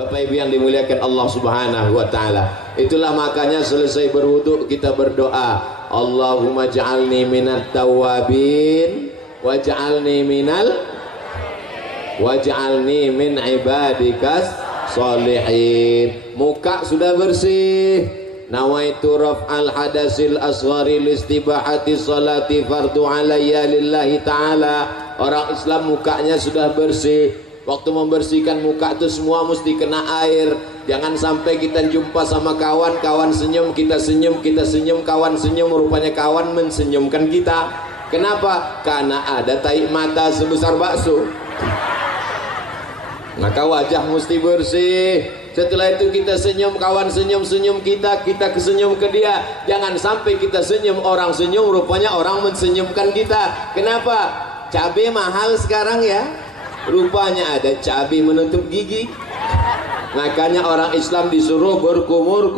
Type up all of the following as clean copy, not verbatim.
Bapak Ibu yang dimuliakan Allah Subhanahu wa taala. Itulah makanya selesai berwudu kita berdoa, Allahumma ja'alni minat tawabin waj'alni min ibadikas sholihin. Muka sudah bersih, nawaitu raf'al hadasil asghari listibahati salati fardu alayya lillahi ta'ala. Orang Islam mukanya sudah bersih. Waktu membersihkan muka itu semua mesti kena air. Jangan sampai kita jumpa sama kawan, kawan senyum, kita senyum, kawan senyum, rupanya kawan mensenyumkan kita. Kenapa? Karena ada tai mata sebesar bakso. Maka wajah mesti bersih. Setelah itu kita senyum, kawan senyum kita kesenyum ke dia. Jangan sampai kita senyum, orang senyum, rupanya orang mensenyumkan kita. Kenapa? Cabai mahal sekarang ya. Rupanya ada cabai menutup gigi. Makanya orang Islam disuruh berkumur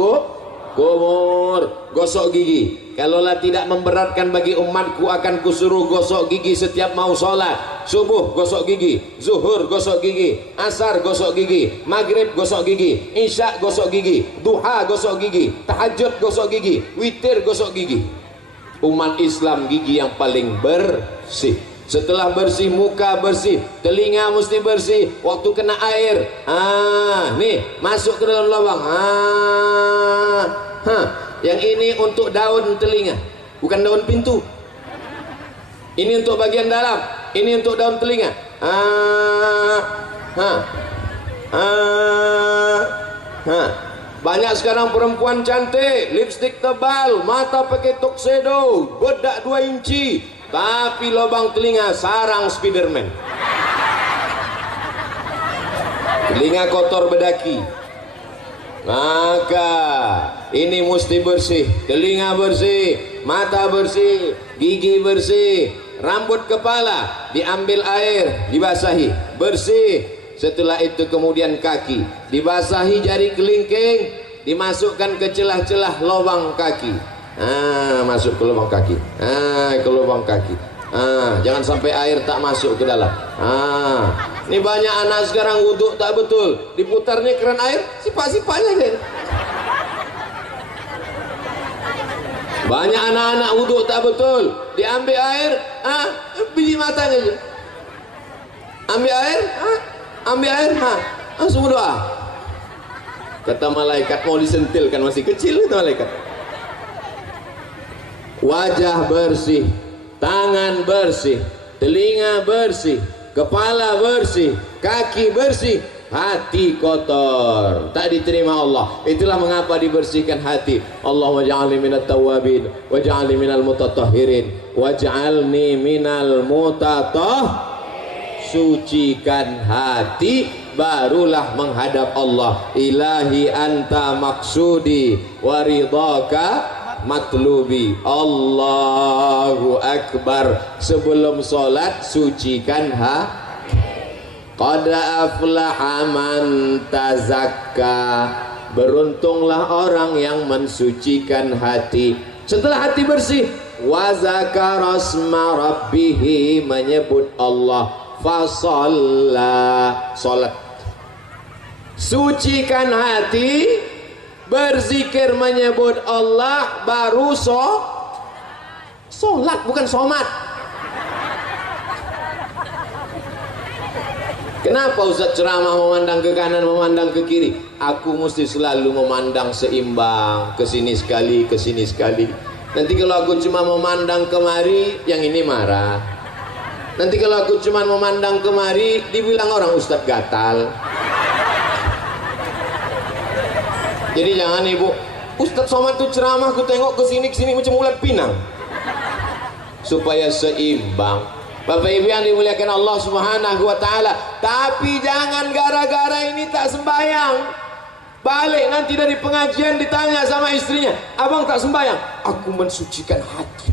gosok gigi. Kalaulah tidak memberatkan bagi umatku, akan kusuruh gosok gigi setiap mau sholat. Subuh gosok gigi, zuhur gosok gigi, asar gosok gigi, maghrib gosok gigi, isya gosok gigi, duha gosok gigi, tahajud gosok gigi, witir gosok gigi. Umat Islam gigi yang paling bersih. Setelah bersih, muka bersih, telinga mesti bersih. Waktu kena air, nih masuk ke dalam lubang. Yang ini untuk daun telinga, bukan daun pintu. Ini untuk bagian dalam, ini untuk daun telinga. Banyak sekarang perempuan cantik, lipstik tebal, mata pakai tuxedo, bedak 2 inci, tapi lubang telinga sarang Spiderman. Telinga kotor bedaki. Maka ini mesti bersih. Telinga bersih, mata bersih, gigi bersih, rambut kepala diambil air, dibasahi, bersih. Setelah itu kemudian kaki dibasahi, jari kelingking dimasukkan ke celah-celah lubang kaki. Masuk ke lubang kaki. Ke lubang kaki. Jangan sampai air tak masuk ke dalam. Ini banyak anak sekarang wudhu tak betul, diputarnya keran air, sipak-sipaknya kan. Banyak anak-anak wudhu tak betul, diambil air, biji matanya aja. Ambil air, langsung berdoa. Kata malaikat, mau disentilkan, masih kecil itu malaikat. Wajah bersih, tangan bersih, telinga bersih, kepala bersih, kaki bersih, hati kotor, tak diterima Allah. Itulah mengapa dibersihkan hati. Allahumma ja'alni minat tawabin waj'alni minal mutatahhirin waj'alni minal sucikan hati, barulah menghadap Allah. Ilahi anta maksudi waridhaka matlubi. Allahu Akbar. Sebelum sholat sucikan hati. Qad aflaha man tazakka. Beruntunglah orang yang mensucikan hati. Setelah hati bersih, wa zakara asma rabbih, menyebut Allah, fasalla, sholat. Sucikan hati, berzikir menyebut Allah, baru sholat, bukan somat. Kenapa Ustaz ceramah memandang ke kanan, memandang ke kiri? Aku mesti selalu memandang seimbang, ke sini sekali, ke sini sekali. Nanti kalau aku cuma memandang kemari, yang ini marah. Nanti kalau aku cuma memandang kemari, dibilang orang Ustadz gatal. Jadi jangan ibu, Ustadz Somad tuh ceramah, aku tengok ke sini macam ulat pinang. Supaya seimbang. Bapak Ibu yang dimuliakan Allah Subhanahu wa taala. Tapi jangan gara-gara ini tak sembahyang, balik nanti dari pengajian ditanya sama istrinya, abang tak sembahyang. Aku mensucikan hati.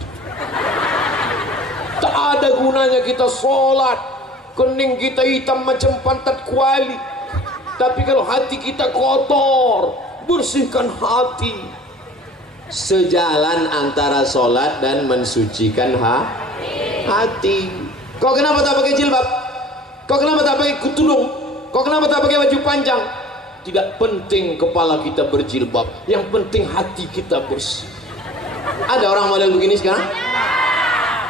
Tak ada gunanya kita sholat, kening kita hitam macam pantat kuali. Tapi kalau hati kita kotor, bersihkan hati. Sejalan antara sholat dan mensucikan hati. Kau kenapa tak pakai jilbab? Kau kenapa tak pakai tudung? Kau kenapa tak pakai baju panjang? tidak penting kepala kita berjilbab, yang penting hati kita bersih. Ada orang model begini sekarang?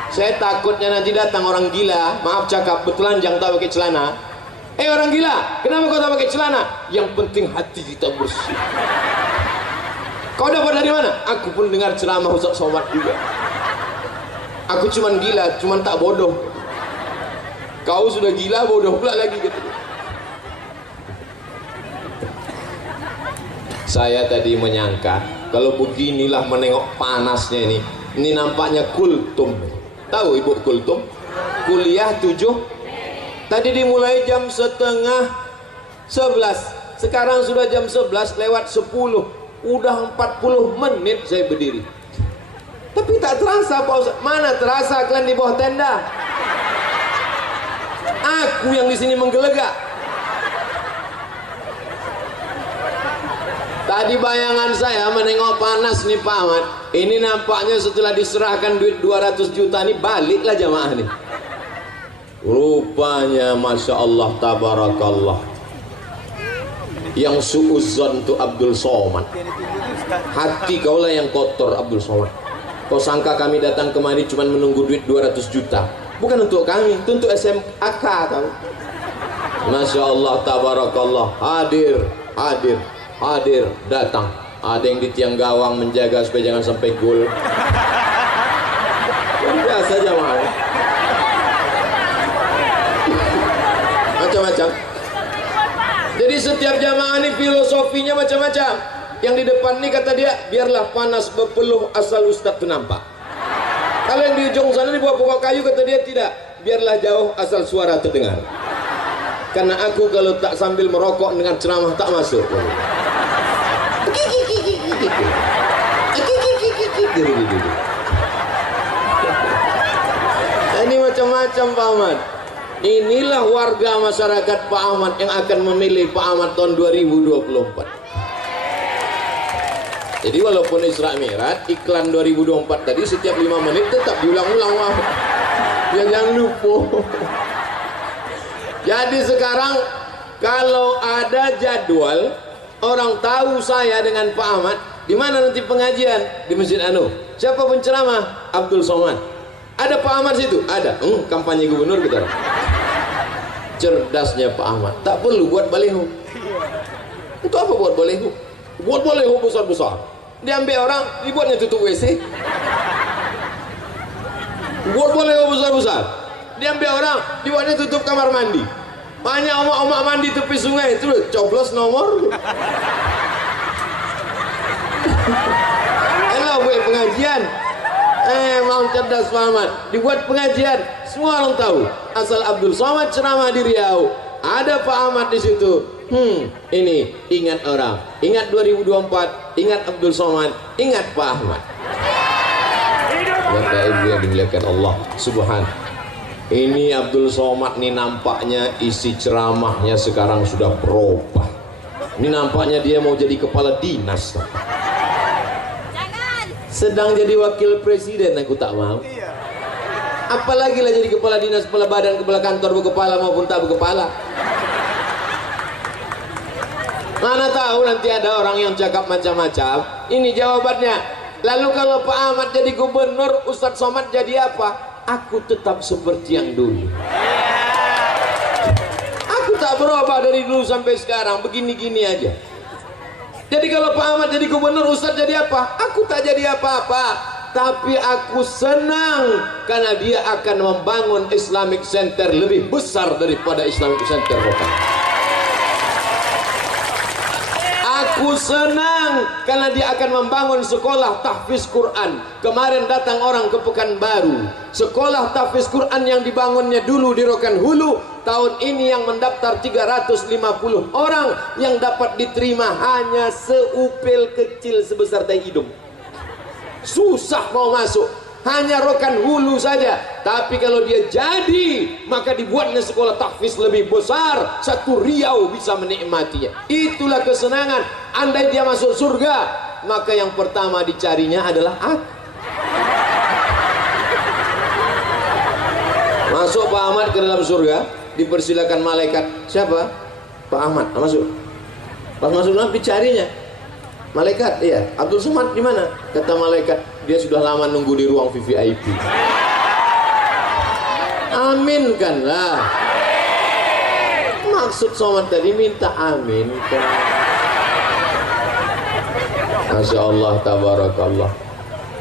Saya takutnya nanti datang orang gila, maaf cakap, bertelanjang tak pakai celana. Orang gila, kenapa kau tak pakai celana? Yang penting hati kita bersih. Kau dapat dari mana? Aku pun dengar ceramah Ustaz Somad juga. Aku cuman gila, cuman tak bodoh. Kau sudah gila, bodoh pula lagi gitu. Saya tadi menyangka kalau beginilah menengok panasnya ini nampaknya kultum. Tahu ibu kultum? Kuliah 7. Tadi dimulai jam setengah 11. Sekarang sudah jam 11 lewat 10. Udah 40 menit saya berdiri. Tapi tak terasa Pak Ustaz. Mana terasa kalian di bawah tenda? Aku yang di sini menggelegak. Tadi bayangan saya menengok panas nih Pak Ahmad. Ini nampaknya setelah diserahkan duit 200 juta nih baliklah jamaah nih. Rupanya Masya Allah tabarakallah, yang suuzon itu Abdul Somad. Hati kaulah yang kotor Abdul Somad. Kau sangka kami datang kemari cuma menunggu duit 200 juta? Bukan untuk kami, itu untuk SMAK tahu. Masya Allah tabarakallah, hadir datang. Ada yang di tiang gawang menjaga supaya jangan sampai gol. Biasa jamaah. Macam-macam. Jadi setiap jamaah ini filosofinya macam-macam. Yang di depan ini kata dia, biarlah panas berpeluh asal Ustadz itu nampak. Kalau yang di ujung sana di bawah pokok kayu kata dia tidak, biarlah jauh asal suara terdengar. Karena aku kalau tak sambil merokok dengan ceramah tak masuk. Ini macam-macam Pak Ahmad. Inilah warga masyarakat Pak Ahmad yang akan memilih Pak Ahmad tahun 2024. Jadi walaupun Isra Mi'raj iklan 2024 tadi setiap 5 menit tetap diulang-ulang Pak. Ya jangan lupa. Jadi sekarang kalau ada jadwal, orang tahu saya dengan Pak Ahmad, di mana nanti pengajian? Di Masjid Anu. Siapa penceramah? Abdul Somad. Ada Pak Ahmad situ? Ada. Kampanye gubernur kita. Cerdasnya Pak Ahmad. Tak perlu buat baliho. Itu apa buat baliho? Buat baliho besar-besar. Diambil orang, dibuatnya tutup WC. Buat baliho besar-besar. Diambil orang, dibuatnya tutup kamar mandi. Banyak omak-omak mandi tepi sungai itu coblos nomor. Enak buat pengajian. Mau cerdas Muhammad. Dibuat pengajian, semua orang tahu. Asal Abdul Somad ceramah di Riau, ada Pak Ahmad di situ. Ini ingat orang, ingat 2024, ingat Abdul Somad, ingat Pak Ahmad. Bapak Ibu yang dimuliakan Allah Subhanahu. Ini Abdul Somad nih nampaknya isi ceramahnya sekarang sudah berubah. Ini nampaknya dia mau jadi kepala dinas. Sedang jadi wakil presiden aku tak mau. Apalagi lah jadi kepala dinas, kepala badan, kepala kantor, berkepala maupun tak berkepala. Mana tahu nanti ada orang yang cakap macam-macam. Ini jawabannya. Lalu kalau Pak Ahmad jadi gubernur, Ustadz Somad jadi apa? Aku tetap seperti yang dulu. Aku tak berubah dari dulu sampai sekarang, begini-gini aja. Jadi kalau Pak Ahmad jadi gubernur, Ustadz jadi apa? Aku tak jadi apa-apa. Tapi aku senang karena dia akan membangun Islamic Center lebih besar daripada Islamic Center lokal. Aku senang karena dia akan membangun sekolah tahfiz Quran. Kemarin datang orang ke Pekanbaru. Sekolah tahfiz Quran yang dibangunnya dulu di Rokan Hulu, tahun ini yang mendaftar 350 orang, yang dapat diterima hanya seupil kecil sebesar tai hidung. Susah mau masuk, hanya Rokan Hulu saja. Tapi kalau dia jadi, maka dibuatnya sekolah tahfiz lebih besar, satu Riau bisa menikmatinya. Itulah kesenangan. Andai dia masuk surga, maka yang pertama dicarinya adalah aku. Masuk Pak Ahmad ke dalam surga, dipersilakan malaikat. Siapa? Pak Ahmad, masuk. Pas masuk dalam dicarinya. Malaikat, iya, Abdul Somad di mana? Kata malaikat, dia sudah lama nunggu di ruang VVIP. Amin kan lah. Maksud Somad tadi minta amin kan. Masya Allah, tabarakallah.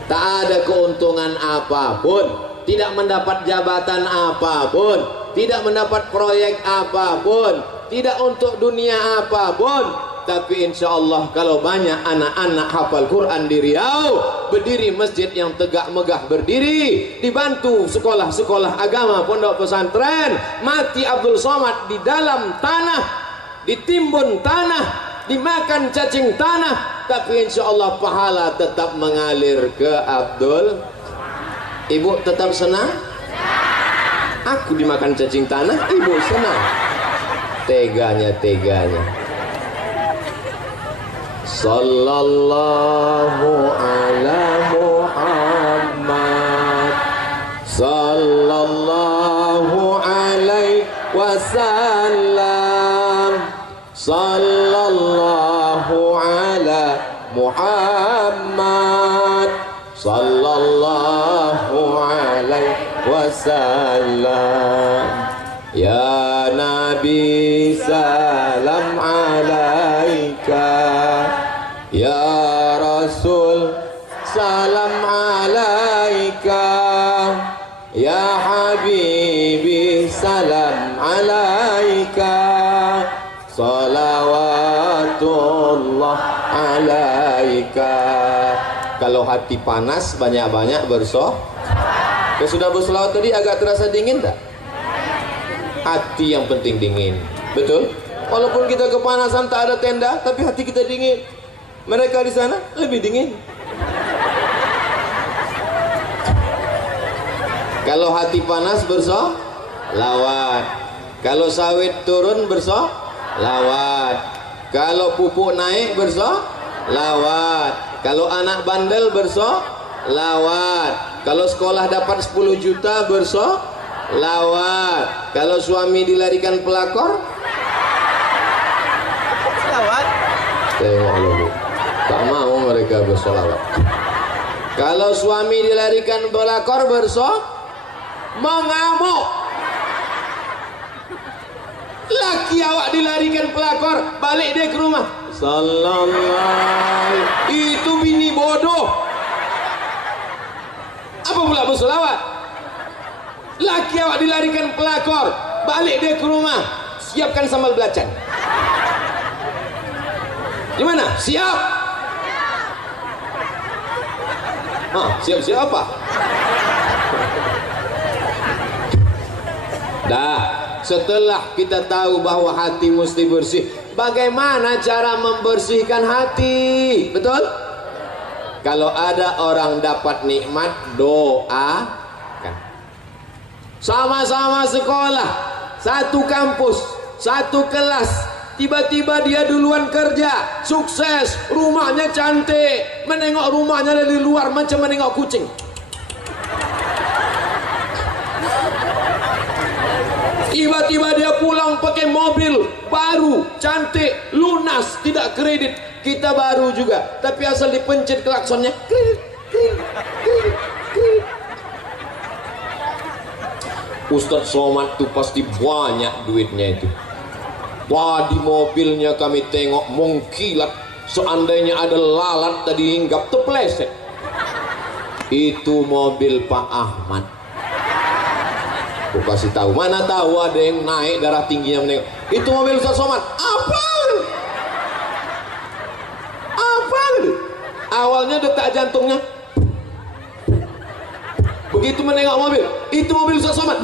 Tak ada keuntungan apapun, tidak mendapat jabatan apapun, tidak mendapat proyek apapun, tidak untuk dunia apapun. Tapi insya Allah kalau banyak anak-anak hafal Quran di Riau, berdiri masjid yang tegak megah berdiri, dibantu sekolah-sekolah agama, pondok pesantren, mati Abdul Somad di dalam tanah, ditimbun tanah, dimakan cacing tanah, tapi insya Allah pahala tetap mengalir ke Abdul. Ibu tetap senang? Aku dimakan cacing tanah, ibu senang. Teganya. Sallallahu ala Muhammad, sallallahu alaihi wasallam, sallallahu ala Muhammad, sallallahu alaihi wasallam. Ya Nabi salam alaika, ya Rasul salam alaika, ya Habibi salam alaika, salawatullah alaika. Kalau hati panas banyak-banyak ya sudah berselawat tadi agak terasa dingin tak? Hati yang penting dingin, betul? Walaupun kita kepanasan tak ada tenda, tapi hati kita dingin. Mereka di sana lebih dingin. Kalau hati panas bersolawat, kalau sawit turun bersolawat, kalau pupuk naik bersolawat, kalau anak bandel bersolawat, kalau sekolah dapat 10 juta bersolawat, kalau suami dilarikan pelakor selawat. Tengok dulu, tak mau mereka bersolawat. Kalau suami dilarikan pelakor mengamuk. Laki awak dilarikan pelakor, balik dia ke rumah. Sallallahu, itu bini bodoh. Apa pula bersolawat? Laki awak dilarikan pelakor, balik dia ke rumah, siapkan sambal belacan. Gimana? Siap? Siap-siap apa? Dah, setelah kita tahu bahwa hati mesti bersih, bagaimana cara membersihkan hati? Betul? Kalau ada orang dapat nikmat, doakan. Sama-sama sekolah, satu kampus, satu kelas, tiba-tiba dia duluan kerja, sukses, rumahnya cantik, menengok rumahnya dari luar macam menengok kucing. Tiba-tiba dia pulang pakai mobil baru, cantik, lunas, tidak kredit. Kita baru juga, tapi asal dipencet klaksonnya, kredit. Ustadz Somad tuh pasti banyak duitnya itu. Wah, di mobilnya kami tengok mengkilat, seandainya ada lalat tadi hinggap terpleset. Itu mobil Pak Ahmad. Aku kasih tahu, mana tahu ada yang naik darah tingginya menengok. Itu mobil Ustadz Somad. Apa? Awalnya detak jantungnya. Begitu menengok mobil, itu mobil Ustadz Somad.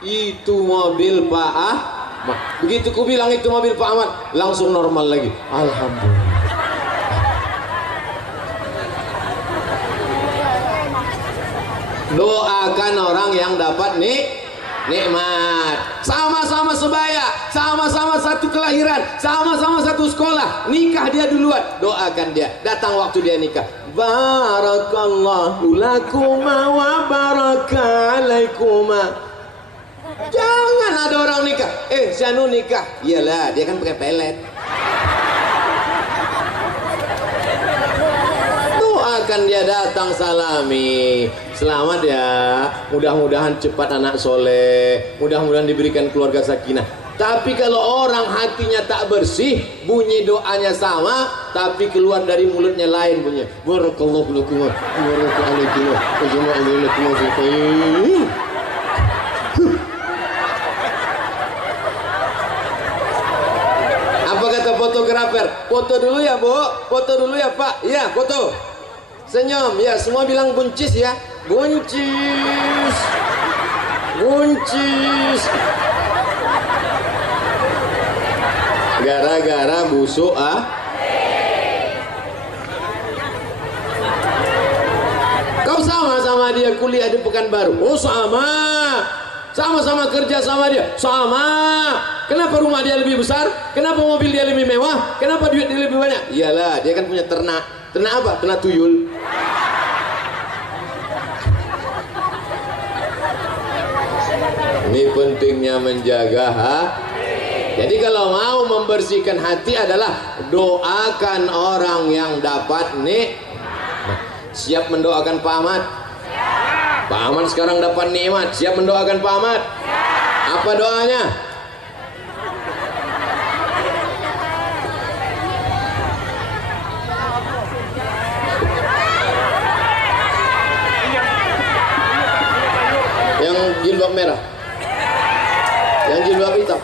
Itu mobil Pak Ahmad. Begitu ku bilang itu mobil Pak Ahmad, langsung normal lagi. Alhamdulillah. Doakan orang yang dapat nikmat. Sama-sama sebaya, sama-sama satu kelahiran, sama-sama satu sekolah, nikah dia duluan, doakan dia. Datang waktu dia nikah, barakallahu lakuma wa baraka alaikuma. Jangan ada orang nikah, nikah. Si anu nikah. Iyalah, dia kan pakai pelet. Doakan dia datang, salami. Selamat ya. Mudah-mudahan cepat anak soleh. Mudah-mudahan diberikan keluarga sakinah. Tapi kalau orang hatinya tak bersih, bunyi doanya sama, tapi keluar dari mulutnya lain bunyinya. Barakallahu lakum wa barakallahu alaikum. Apa kata fotografer? Foto dulu ya, Bu. Foto dulu ya, Pak. Iya, foto. Senyum. Ya, semua bilang buncis ya. Buncis. Buncis. Gara-gara busuk Kau sama dia kuliah di Pekanbaru. Oh sama-sama kerja sama dia. Sama. Kenapa rumah dia lebih besar? Kenapa mobil dia lebih mewah? Kenapa duit dia lebih banyak? Iyalah, dia kan punya ternak. Ternak apa? Ternak tuyul. Ini pentingnya menjaga Jadi kalau mau membersihkan hati adalah doakan orang yang dapat nikmat. Siap mendoakan Pak Ahmad? Pak Ahmad sekarang dapat nikmat. Siap mendoakan Pak Ahmad? Apa doanya? Yang jilbab merah, yang jilbab hitam.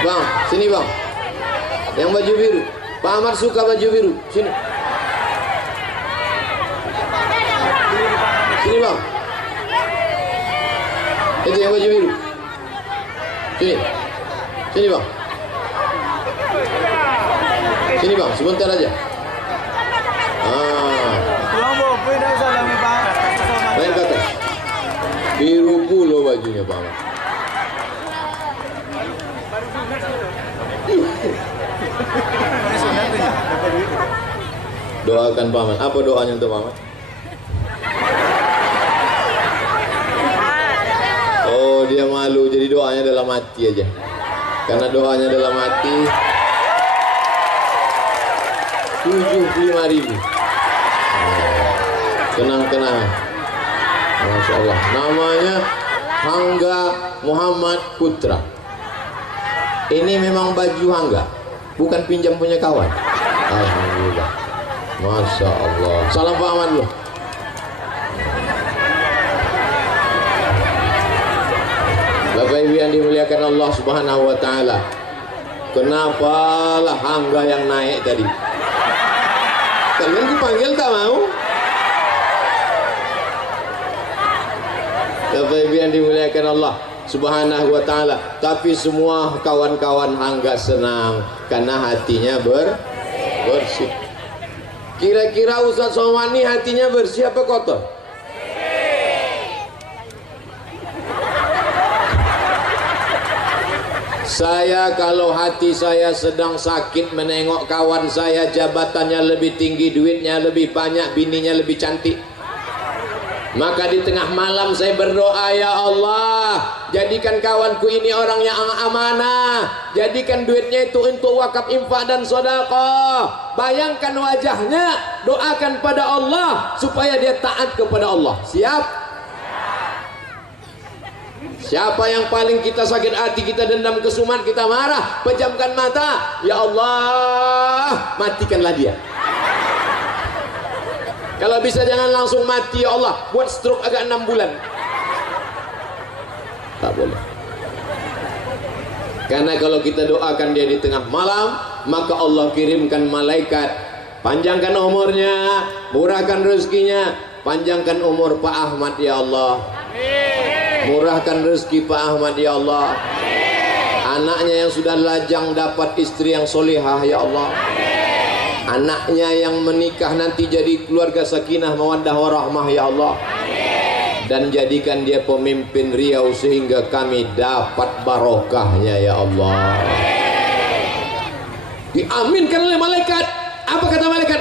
Bang, sini bang. Yang baju biru. Pak Ahmad suka baju biru. Sini. Sini bang. Itu yang baju biru. Sini. Sini bang. Sini bang, sebentar aja. Main ke atas. Biru pula bajunya Pak Ahmad. Doakan Pak Ahmad. Apa doanya untuk Pak Ahmad? Oh, dia malu, jadi doanya dalam hati aja. Karena doanya dalam hati 75.000. Tenang-tenang. Masya Allah. Namanya Hangga Muhammad Putra. Ini memang baju Hangga, bukan pinjam punya kawan. Alhamdulillah. Masya Allah. Salam Pak Ahmad dulu. Bapak Ibu yang dimuliakan Allah Subhanahu wa taala. Kenapalah Hangga yang naik tadi? Kalian dipanggil tak mau? Bapak Ibu yang dimuliakan Allah Subhanahu wa taala. Tapi semua kawan-kawan Hangga senang karena hatinya bersih. Kira-kira Ustaz Somani hatinya bersih apa kotor? Saya kalau hati saya sedang sakit menengok kawan saya jabatannya lebih tinggi, duitnya lebih banyak, bininya lebih cantik, maka di tengah malam saya berdoa, ya Allah, jadikan kawanku ini orang yang amanah, jadikan duitnya itu untuk wakaf, infak dan sedekah. Bayangkan wajahnya, doakan pada Allah supaya dia taat kepada Allah. Siap? Siapa yang paling kita sakit hati, kita dendam, kesumat, kita marah, pejamkan mata, ya Allah, matikanlah dia. Kalau bisa jangan langsung mati, ya Allah, buat stroke agak 6 bulan. Tak boleh. Karena kalau kita doakan dia di tengah malam, maka Allah kirimkan malaikat, panjangkan umurnya, murahkan rezekinya, panjangkan umur Pak Ahmad ya Allah. Murahkan rezeki Pak Ahmad ya Allah. Anaknya yang sudah lajang dapat istri yang solihah ya Allah. Anaknya yang menikah nanti jadi keluarga sakinah mawaddah warahmah ya Allah. Dan jadikan dia pemimpin Riau sehingga kami dapat barokahnya ya Allah. Diaminkan oleh malaikat. Apa kata malaikat?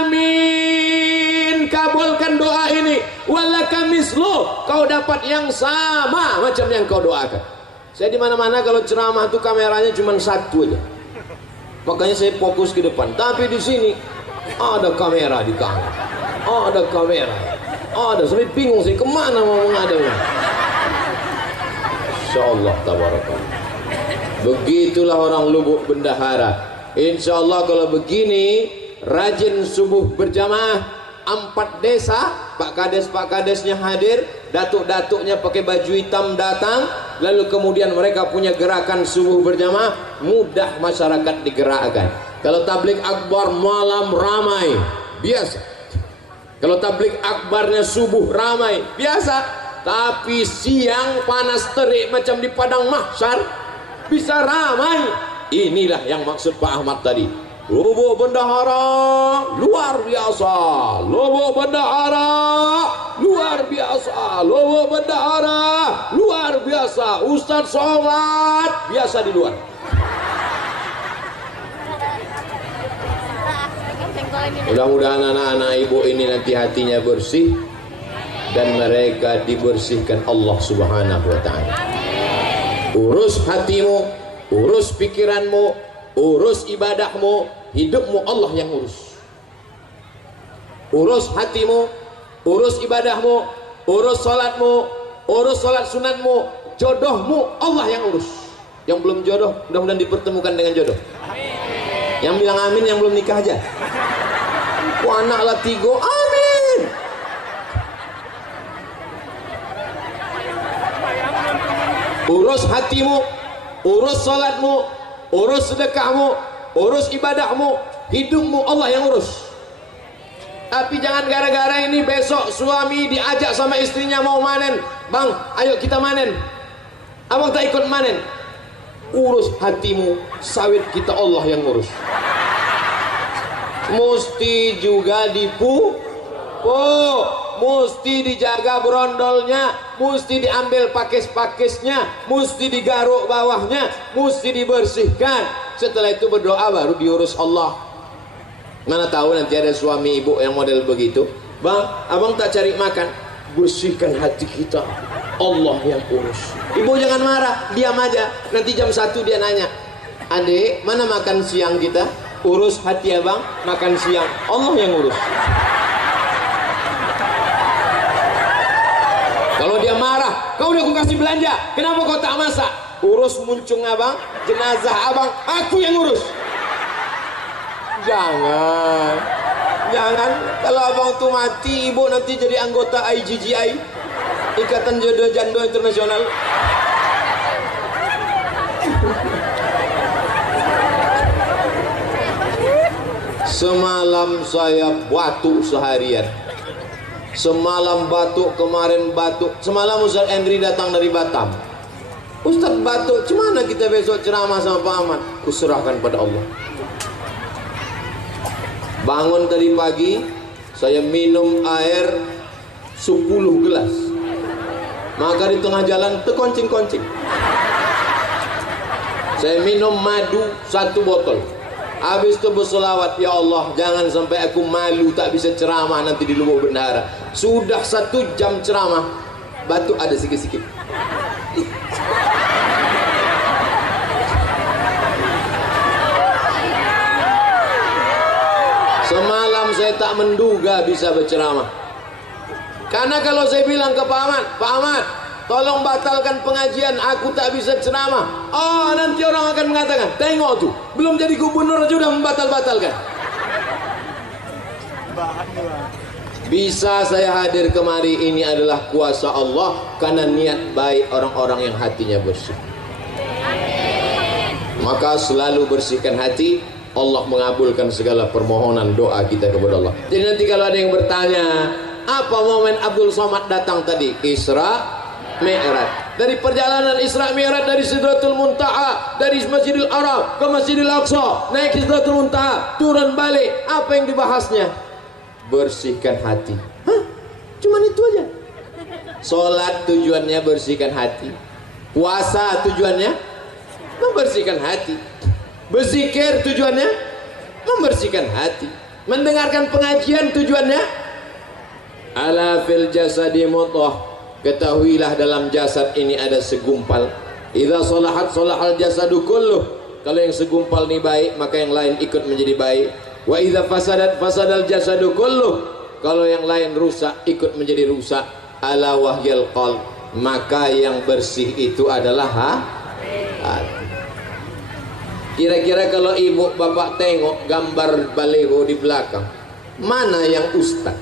Amin. Kabul. walaka mislu, kau dapat yang sama macam yang kau doakan. Saya di mana-mana kalau ceramah tuh kameranya cuma satu aja, makanya saya fokus ke depan. Tapi di sini ada kamera di kanan, ada kamera, ada, sampai bingung saya kemana mau menghadapnya. Insyaallah tabarakallah. Begitulah orang Lubuk Bendahara. Insyaallah kalau begini, rajin subuh berjamaah, 4 desa, Pak Kades-Pak Kadesnya hadir, datuk-datuknya pakai baju hitam datang, lalu kemudian mereka punya gerakan subuh berjamaah, mudah masyarakat digerakkan. Kalau tablik akbar malam ramai, biasa. Kalau tablik akbarnya subuh ramai, biasa. Tapi siang panas terik macam di padang mahsyar, bisa ramai. Inilah yang maksud Pak Ahmad tadi. Lubuk Bendahara luar biasa, Lubuk Bendahara luar biasa, Lubuk Bendahara luar biasa. Ustadz Somad biasa di luar. Mudah-mudahan anak-anak ibu ini nanti hatinya bersih dan mereka dibersihkan Allah Subhanahu wa ta'ala. Urus hatimu, urus pikiranmu, urus ibadahmu, hidupmu Allah yang urus. Urus hatimu, urus ibadahmu, urus salatmu, urus salat sunatmu, jodohmu Allah yang urus. Yang belum jodoh mudah-mudahan dipertemukan dengan jodoh. Yang bilang amin yang belum nikah aja. Anak lah 3, amin. Urus hatimu, urus salatmu, urus sedekahmu, urus ibadahmu, hidupmu Allah yang urus. Tapi jangan gara-gara ini besok suami diajak sama istrinya mau manen, bang ayo kita manen, abang tak ikut manen. Urus hatimu, sawit kita Allah yang urus. Mesti juga dipupuk, mesti dijaga berondolnya, mesti diambil pakis-pakisnya, mesti digaruk bawahnya, mesti dibersihkan. Setelah itu berdoa baru diurus Allah. Mana tahu nanti ada suami ibu yang model begitu, bang abang tak cari makan, bersihkan hati kita, Allah yang urus. Ibu jangan marah, diam aja. Nanti jam 1 dia nanya, adik mana makan siang kita? Urus hati ya bang, makan siang Allah yang urus. Kalau dia marah, kau udah aku kasih belanja, kenapa kau tak masak? Urus muncung abang, jenazah abang, aku yang urus. Jangan, jangan. Kalau abang tuh mati, ibu nanti jadi anggota IGGI, Ikatan Jodoh Jando Internasional. Semalam saya batuk seharian. Semalam batuk, kemarin batuk. Semalam Ustaz Henry datang dari Batam. Ustaz batuk, gimana kita besok ceramah sama Pak Ahmad? Kuserahkan pada Allah. Bangun tadi pagi, saya minum air 10 gelas. Maka di tengah jalan terkoncing-koncing. Saya minum madu 1 botol. Habis itu berselawat, ya Allah jangan sampai aku malu tak bisa ceramah nanti di Lubuk Bendahara. Sudah 1 jam ceramah, batuk ada sikit-sikit. Semalam saya tak menduga bisa berceramah. Karena kalau saya bilang ke Pak Ahmad, tolong batalkan pengajian, aku tak bisa ceramah. Oh, nanti orang akan mengatakan, tengok tuh, belum jadi gubernur aja udah membatal-batalkan. Bisa saya hadir kemari ini adalah kuasa Allah karena niat baik orang-orang yang hatinya bersih. Maka selalu bersihkan hati, Allah mengabulkan segala permohonan doa kita kepada Allah. Jadi nanti kalau ada yang bertanya, apa momen Abdul Somad datang tadi? Isra Mi'raj. Dari perjalanan Isra Mi'raj dari Sidratul Muntaha, dari Masjidil Haram ke Masjidil Aqsa, naik Sidratul Muntaha, turun balik. Apa yang dibahasnya? Bersihkan hati. Hah? Cuman itu aja. Salat tujuannya bersihkan hati. Puasa tujuannya membersihkan hati. Berzikir tujuannya membersihkan hati. Mendengarkan pengajian tujuannya Ala fil jasadi mudghah, ketahuilah dalam jasad ini ada segumpal. Idza salahat salahal jasadu kulluh, kalau yang segumpal ini baik maka yang lain ikut menjadi baik. Wa idza fasadat fasadal jasadu kulluh, kalau yang lain rusak ikut menjadi rusak. Ala wahyal qalb, maka yang bersih itu adalah hati. Kira-kira kalau ibu bapak tengok gambar baliho di belakang, mana yang ustaz?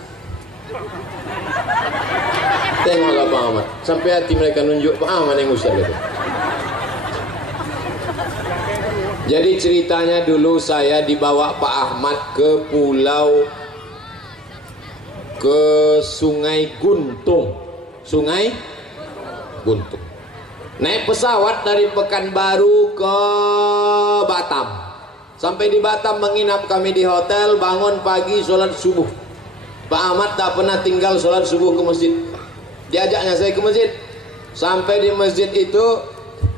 Tengoklah Pak Ahmad, sampai hati mereka nunjuk Pak Ahmad yang ustaz gitu. Jadi ceritanya dulu saya dibawa Pak Ahmad ke Sungai Guntung. Sungai Guntung. Naik pesawat dari Pekanbaru ke Batam. Sampai di Batam menginap kami di hotel, bangun pagi sholat subuh. Pak Ahmad tak pernah tinggal sholat subuh ke masjid. Diajaknya saya ke masjid. Sampai di masjid itu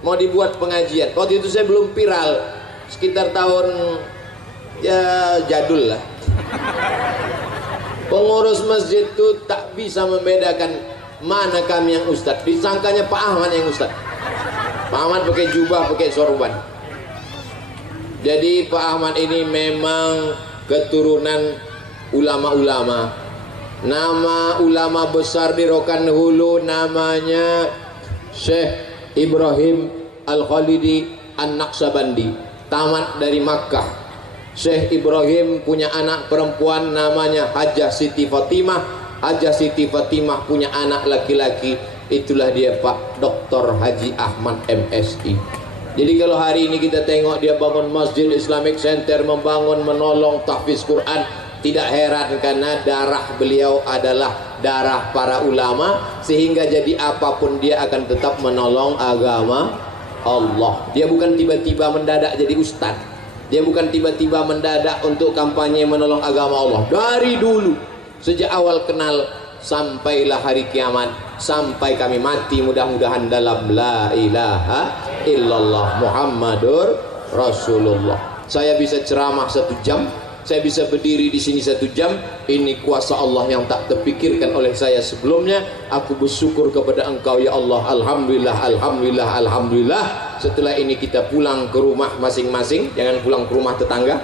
mau dibuat pengajian. Waktu itu saya belum viral, sekitar tahun ya jadul lah. Pengurus masjid itu tak bisa membedakan mana kami yang ustadz. Disangkanya Pak Ahmad yang ustadz. Pak Ahmad pakai jubah, pakai sorban. Jadi Pak Ahmad ini memang keturunan ulama-ulama. Nama ulama besar di Rokan Hulu namanya Syekh Ibrahim Al-Khalidi An-Naqsabandi, tamat dari Makkah. Syekh Ibrahim punya anak perempuan namanya Hajjah Siti Fatimah. Hajjah Siti Fatimah punya anak laki-laki, itulah dia Pak Dr. Haji Ahmad MSI. Jadi kalau hari ini kita tengok dia bangun Masjid Islamic Center, membangun, menolong tahfiz Quran, tidak heran karena darah beliau adalah darah para ulama, sehingga jadi apapun dia akan tetap menolong agama Allah. Dia bukan tiba-tiba mendadak jadi ustadz, dia bukan tiba-tiba mendadak untuk kampanye menolong agama Allah. Dari dulu, sejak awal kenal sampailah hari kiamat, sampai kami mati mudah-mudahan dalam la ilaha illallah Muhammadur Rasulullah. Saya bisa ceramah 1 jam, saya bisa berdiri di sini 1 jam. Ini kuasa Allah yang tak terpikirkan oleh saya sebelumnya. Aku bersyukur kepada Engkau ya Allah. Alhamdulillah, alhamdulillah, alhamdulillah. Setelah ini kita pulang ke rumah masing-masing, jangan pulang ke rumah tetangga.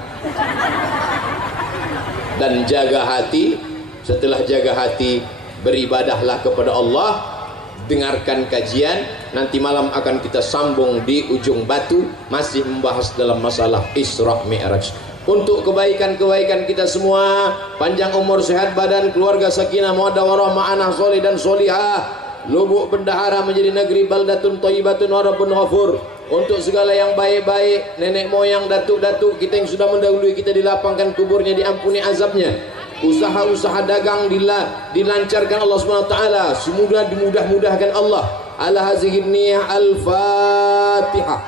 Dan jaga hati. Setelah jaga hati, beribadahlah kepada Allah. Dengarkan kajian. Nanti malam akan kita sambung di ujung batu, masih membahas dalam masalah Isra Mi'raj. Untuk kebaikan-kebaikan kita semua, panjang umur, sehat badan, keluarga sakinah mawaddah warahmah, anak soleh dan solihah, Lubuk Bendahara menjadi negeri baldatun thayyibatun wa rabbun ghafur. Untuk segala yang baik-baik, nenek moyang, datuk-datuk kita yang sudah mendahului kita, dilapangkan kuburnya, diampuni azabnya. Usaha-usaha dagang dilancarkan Allah SWT, semoga dimudah-mudahkan Allah. Ala hazihi niyah al-Fatihah.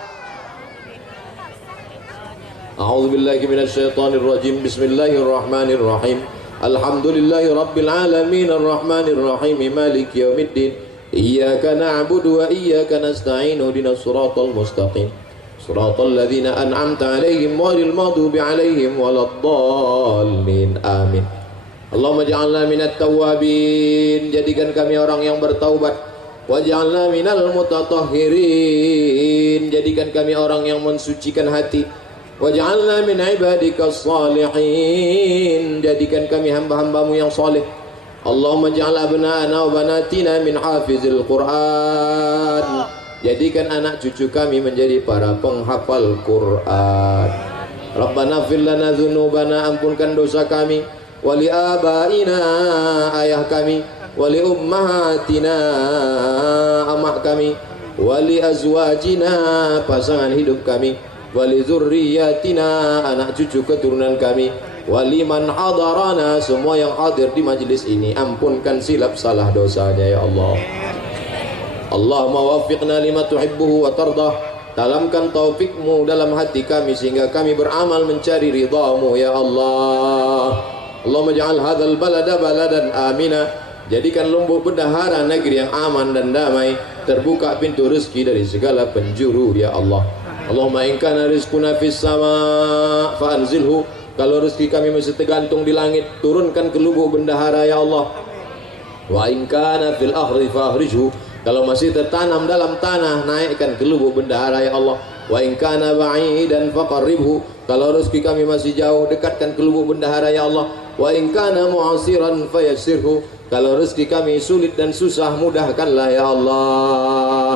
A'udzu billahi minasy syaithanir rajim. Bismillahirrahmanirrahim. Alhamdulillahi rabbil alamin arrahmanir rahim maliki yaumiddin. Iyyaka na'budu wa iyyaka nasta'in. Ihdinas siratal mustaqim. Siratal ladzina an'amta 'alaihim ghairil maghdubi 'alaihim waladdallin. Amin. Allahumma ja'alna minat tawwabin, jadikan kami orang yang bertaubat. Waj'alna minal mutatahhirin, jadikan kami orang yang mensucikan hati. Waj'alna min ibadikas salihin, jadikan kami hamba-hambamu yang saleh. Allahumma ja'al abna'ana wa banatina min hafizil Qur'an, jadikan anak cucu kami menjadi para penghafal Quran. Rabbana fir lana dzunubana, ampunkan dosa kami, wali abaina, ayah kami, wali ummahatina, amak kami, wali azwajina, pasangan hidup kami, wali zurriyatina, anak cucu keturunan kami, wali man hadarana, semua yang hadir di majlis ini, ampunkan silap salah dosanya ya Allah. Allahumma waffiqna lima tuhibbuhu wa tardah, tanamkan taufikmu dalam hati kami sehingga kami beramal mencari ridhamu ya Allah. Allahumma ja'al hadzal balada baladan amina, jadikan Lumbuk Bendahara negeri yang aman dan damai, terbuka pintu rezeki dari segala penjuru ya Allah. Allahumma in kana rizquna fis sama fa anzilhu, kalau rezeki kami masih tergantung di langit, turunkan ke Lubuk Bendahara ya Allah. Wa in kana fil ahri fahrijhu, kalau masih tertanam dalam tanah, naikkan ke lubuk bendahara ya Allah. Wa in kana ba'idan faqarribhu, kalau rezeki kami masih jauh, dekatkan ke lubuk bendahara ya Allah. Wa in kana mu'asiran fayassirhu, kalau rezeki kami sulit dan susah, mudahkanlah ya Allah.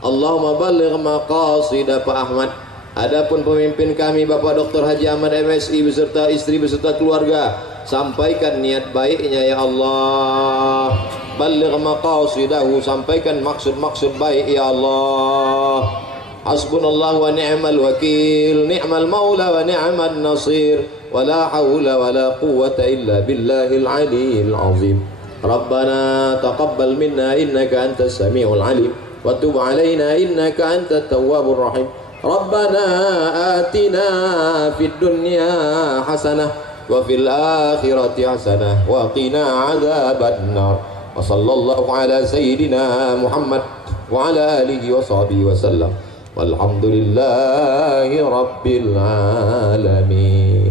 Allahumma balligh maqasida Pak Ahmad. Adapun pemimpin kami Bapak Dr. Haji Ahmad MSI beserta istri beserta keluarga, sampaikan niat baiknya ya Allah. Balligh maqasidahu, sampaikan maksud-maksud baik ya Allah. Hasbunallah wa ni'mal wakil, ni'mal maula wa ni'mal nasir, wa la hawla wa la quwwata illa billahil aliyyil azim. Rabbana taqabbal minna innaka antas samiul alim, wa tub alaina innaka antat tawwabur rahim. Rabbana atina fid dunya hasanah wa fil akhirati hasanah wa qina adzaban nar. Wa sallallahu ala sayyidina Muhammad wa ala alihi wa sahbihi wa sallam. Walhamdulillahi rabbil alamin.